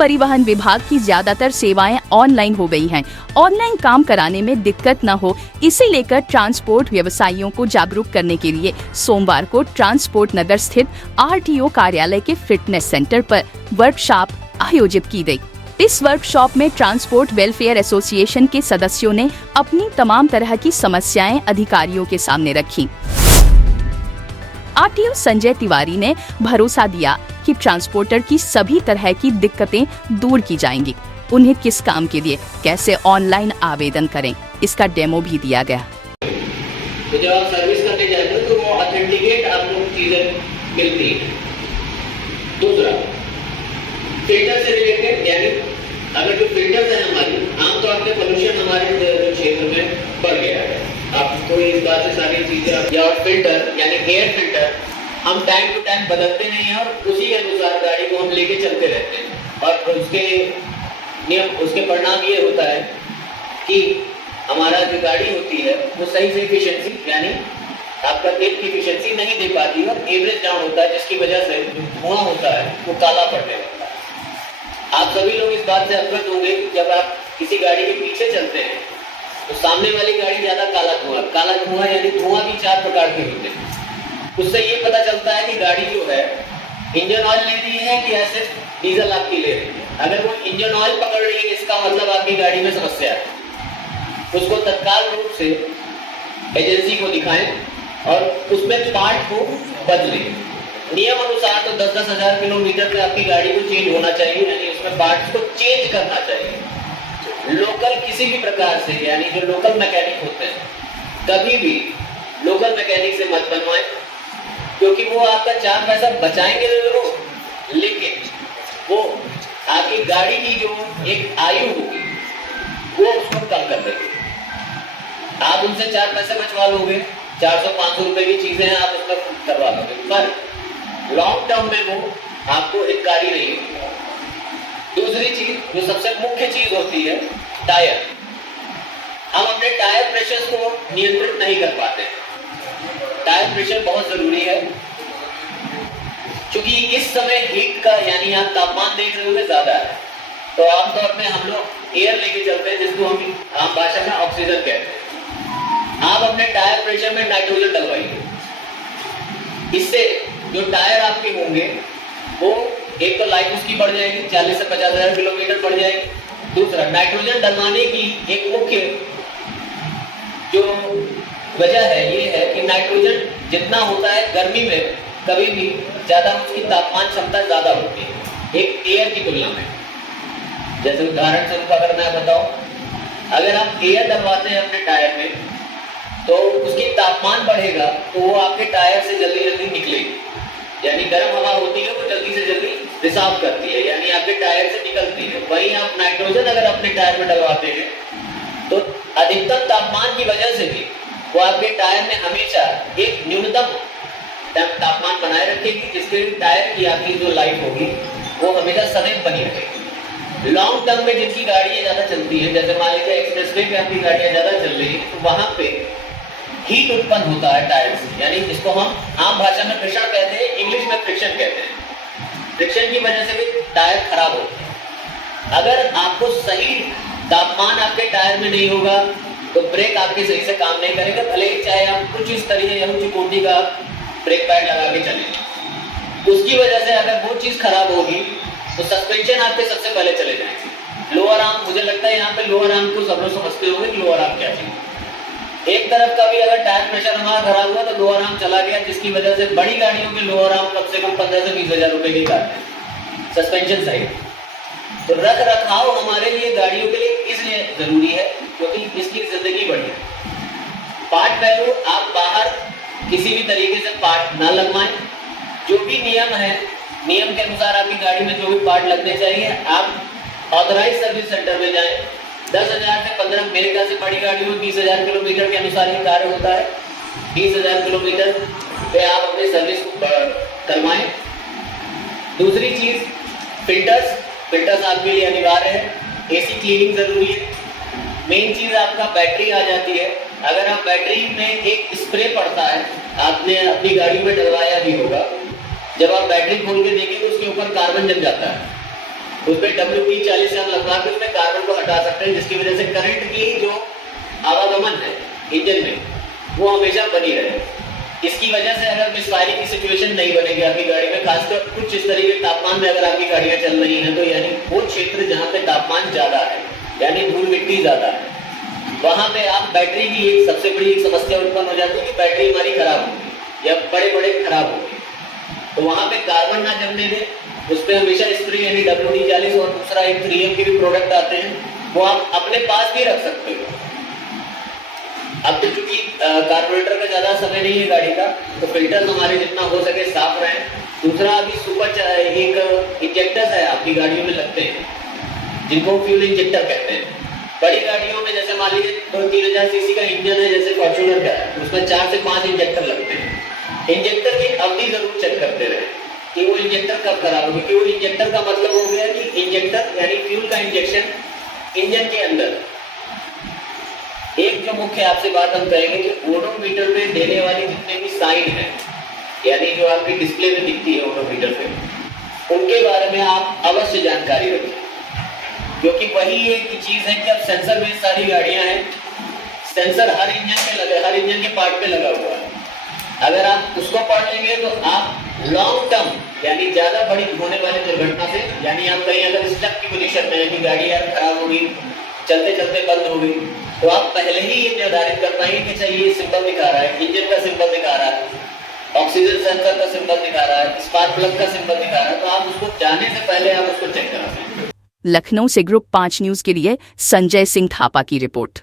परिवहन विभाग की ज्यादातर सेवाएं ऑनलाइन हो गई हैं। ऑनलाइन काम कराने में दिक्कत न हो, इसे लेकर ट्रांसपोर्ट व्यवसायियों को जागरूक करने के लिए सोमवार को ट्रांसपोर्ट नगर स्थित RTO कार्यालय के फिटनेस सेंटर पर वर्कशॉप आयोजित की गई। इस वर्कशॉप में ट्रांसपोर्ट वेलफेयर एसोसिएशन के सदस्यों ने अपनी तमाम तरह की समस्याएं अधिकारियों के सामने रखी। RTO संजय तिवारी ने भरोसा दिया कि ट्रांसपोर्टर की सभी तरह की दिक्कतें दूर की जाएंगी। उन्हें किस काम के लिए कैसे ऑनलाइन आवेदन करें, इसका डेमो भी दिया गया। तो जब आप सर्विस करने जाते हो तो वो ऑथेंटिकेट आपको चीजें मिलती है। दूसरा, फिल्टर से रिलेटेड, यानी अगर जो फिल्टर्स है हमारी, आमतौर पे पोल्यूशन हमारे क्षेत्र में बढ़ गया है। आपको इस बात से सारी चीजें, या फिल्टर यानी एयर फिल्टर हम टाइम टू टाइम बदलते नहीं हैं और उसी के अनुसार गाड़ी को हम लेके चलते रहते हैं। और उसके नियम, उसके परिणाम ये होता है कि हमारा जो गाड़ी होती है वो सही से एफिशिएंसी यानी आपका तेल की एफिशिएंसी नहीं दे पाती और एवरेज डाउन होता है, जिसकी वजह से जो धुआं होता है वो काला पड़ने लगता है। आप सभी लोग इस बात से अवगत होंगे कि जब आप किसी गाड़ी के पीछे चलते हैं तो सामने वाली गाड़ी ज्यादा काला धुआं यानी धुआं भी 4 प्रकार के होते हैं। उससे ये पता चलता है कि गाड़ी जो है इंजन ऑयल ले रही है कि या सिर्फ डीजल आपकी ले रही है। अगर वो इंजन ऑयल पकड़ रही है, इसका मतलब आपकी गाड़ी में समस्या है। उसको तत्काल रूप से एजेंसी को दिखाएं और उसमें पार्ट को बदलें। नियम अनुसार तो 10-10 हज़ार किलोमीटर पे आपकी गाड़ी को चेंज होना चाहिए, यानी उसमें पार्ट्स को चेंज करना चाहिए। लोकल किसी भी प्रकार से, यानी जो लोकल मैकेनिक होते हैं, कभी भी लोकल मैकेनिक से मत बनवाएं, क्योंकि वो आपका 4 पैसा बचाएंगे जरूर, लेकिन वो आपकी गाड़ी की जो एक आयु होगी वो उसको कम कर देंगे। आप उनसे 4 पैसे बचवा लोगे, 400-500 रुपए की चीजें हैं आप उसमें करवा लोगे, पर लॉन्ग टर्म में वो आपको हितकारी नहीं होगी। दूसरी चीज, जो सबसे मुख्य चीज होती है, टायर। हम अपने टायर प्रेशर को नियंत्रित नहीं कर पाते। टायर प्रेशर बहुत जरूरी है, क्योंकि इस समय हीट का, यानी आप तापमान देख रहे होंगे ज्यादा है, तो आमतौर पे हम लोग एयर लेके चलते हैं, जिसको हम आम भाषा में ऑक्सीजन कहते हैं। आप अपने टायर प्रेशर में नाइट्रोजन डलवाइए। इससे जो टायर आपके होंगे वो एक तो लाइफ उसकी बढ़ जाएगी, 40 से 50 हज़ार किलोमीटर बढ़ जाएगी। दूसरा, नाइट्रोजन डलवाने की एक मुख्य जो वजह है ये है कि नाइट्रोजन जितना होता है गर्मी में कभी भी ज्यादा, उसकी तापमान क्षमता ज्यादा होती है एक एयर की तुलना में। जैसे उदाहरण स्वरूप अगर मैं बताऊं, अगर आप एयर डलवाते हैं अपने टायर में तो उसकी तापमान बढ़ेगा तो वो आपके टायर से जल्दी जल्दी निकलेगी, यानी गर्म हवा होती है वो जल्दी से जल्दी रिसाव करती है, यानी आपके टायर से निकलती है। वहीं आप नाइट्रोजन अगर अपने टायर में डलवाते हैं तो अधिकतम तापमान की वजह से भी वो आपके टायर में हमेशा एक न्यूनतम तापमान बनाए रखेगी, जिसके टायर की आपकी जो लाइफ होगी वो हमेशा सदैव बनी रहेगी। लॉन्ग टर्म में जिनकी गाड़ियां ज्यादा चलती है, जैसे मान लीजिए एक्सप्रेसवे पे आपकी गाड़ियां ज्यादा चल रही है, तो वहां पे हीट उत्पन्न होता है टायर से, यानी जिसको हम आम भाषा में फ्रिक्शन कहते हैं, इंग्लिश में फ्रिक्शन कहते हैं। फ्रिक्शन की वजह से भी टायर खराब होते हैं। अगर आपको सही तापमान आपके टायर में नहीं होगा तो ब्रेक आपके सही से काम नहीं करेगा, भले ही चाहे आप कुछ इस तरीके या उच्च कोटि का ब्रेक पैड लगा के चलें। उसकी वजह से अगर वो चीज खराब होगी तो सस्पेंशन आपके सबसे पहले चले जाएंगे। लोअर आर्म, मुझे लगता है यहाँ पे लोअर आर्म को सब लोग समझते होंगे कि लोअर आर्म क्या चीज। एक तरफ का भी अगर टायर प्रेशर हमारा खराब हुआ तो लोअर आर्म चला गया, जिसकी वजह से बड़ी गाड़ियों के लोअर आर्म कम से कम 15 से 20 हज़ार रुपए की काटते हैं सस्पेंशन साइड। तो रख रखाव हमारे लिए गाड़ियों के लिए इसलिए जरूरी है क्योंकि इसकी जिंदगी बढ़ी है। पार्ट वैल्यू, आप बाहर किसी भी तरीके से पार्ट ना लगवाएं। जो भी नियम है, नियम के अनुसार आपकी गाड़ी में जो भी पार्ट लगने चाहिए, आप ऑथराइज सर्विस सेंटर में जाएं। 10,000 से 15, मेरे ख्याल से बड़ी गाड़ी में 20,000 किलोमीटर के अनुसार ये कार्य होता है। 20,000 किलोमीटर पे आप अपनी सर्विस को करवाएं। दूसरी चीज, फिल्टर्स आपके लिए अनिवार्य है। एसी क्लीनिंग जरूरी है। मेन चीज आपका बैटरी आ जाती है। अगर आप बैटरी में एक स्प्रे पड़ता है, आपने अपनी गाड़ी में डलवाया भी होगा, जब आप बैटरी खोल के देखेंगे उसके ऊपर कार्बन जम जाता है। उस पर WP40 से हम लगवा के उसमें कार्बन को हटा सकते हैं, जिसकी वजह से करंट की जो आवागमन है इंजन में वो हमेशा बनी रहे। इसकी वजह से अगर मिसफायरिंग की सिचुएशन नहीं बनेगी आपकी गाड़ी में, खासकर कुछ इस तरीके के तापमान में अगर आपकी गाड़ियां चल रही हैं, तो यानी वो क्षेत्र जहाँ पे तापमान ज्यादा है, यानी धूल मिट्टी ज्यादा है, वहां पे आप बैटरी की एक सबसे बड़ी एक समस्या उत्पन्न हो जाती है कि बैटरी हमारी खराब होगी या बड़े खराब होगी। तो वहां पे कार्बन ना जमने दे, उस पर हमेशा स्प्रे यानी WD-40 और दूसरा एक 3M के भी प्रोडक्ट आते हैं, वो आप अपने पास भी रख सकते हो। अब तो चूंकि कार्बोरेटर का ज्यादा समय नहीं है गाड़ी का, तो फिल्टर हमारे जितना हो सके साफ रहे। दूसरा अभी सुपर एक इंजेक्टर्स है आपकी गाड़ियों में लगते हैं, जिनको फ्यूल इंजेक्टर कहते हैं। बड़ी गाड़ियों में जैसे मान लीजिए 2-3,000 सीसी का इंजन है, जैसे फॉर्च्यूनर का है, उसमें 4 से 5 इंजेक्टर लगते हैं। इंजेक्टर की अवधि जरूर चेक करते रहे कि वो इंजेक्टर कब खराब होगी, क्योंकि वो इंजेक्टर का मतलब हो गया कि इंजेक्टर यानी फ्यूल का इंजेक्शन इंजन के अंदर। एक जो मुख्य आपसे बात हम कहेंगे कि ओडोमीटर में देने वाली जितने भी साइन है, यानी जो आपकी डिस्प्ले में दिखती है ओडोमीटर पे, उनके बारे में आप अवश्य जानकारी रखें, क्योंकि वही एक चीज है कि अब सेंसर में सारी गाड़ियां हैं, सेंसर हर इंजन के पार्ट पे लगा हुआ है। अगर आप उसको पढ़ लेंगे तो आप लॉन्ग टर्म यानी ज्यादा बड़ी होने वाली दुर्घटना से, यानी आप कहीं अगर स्टक की पोजीशन में है कि गाड़ी यार खराब होगी, चलते चलते बंद हो गई, तो आप पहले ही ये निर्धारित कर पाएंगे कि चाहिए ये सिंबल दिखा रहा है, इंजन का सिंबल दिखा रहा है, ऑक्सीजन सेंसर का सिंबल दिखा रहा है, स्पार्क प्लग का सिंबल दिखा रहा है, तो आप उसको जाने से पहले आप उसको चेक करा सकते हैं। लखनऊ से ग्रुप 5 न्यूज के लिए संजय सिंह थापा की रिपोर्ट।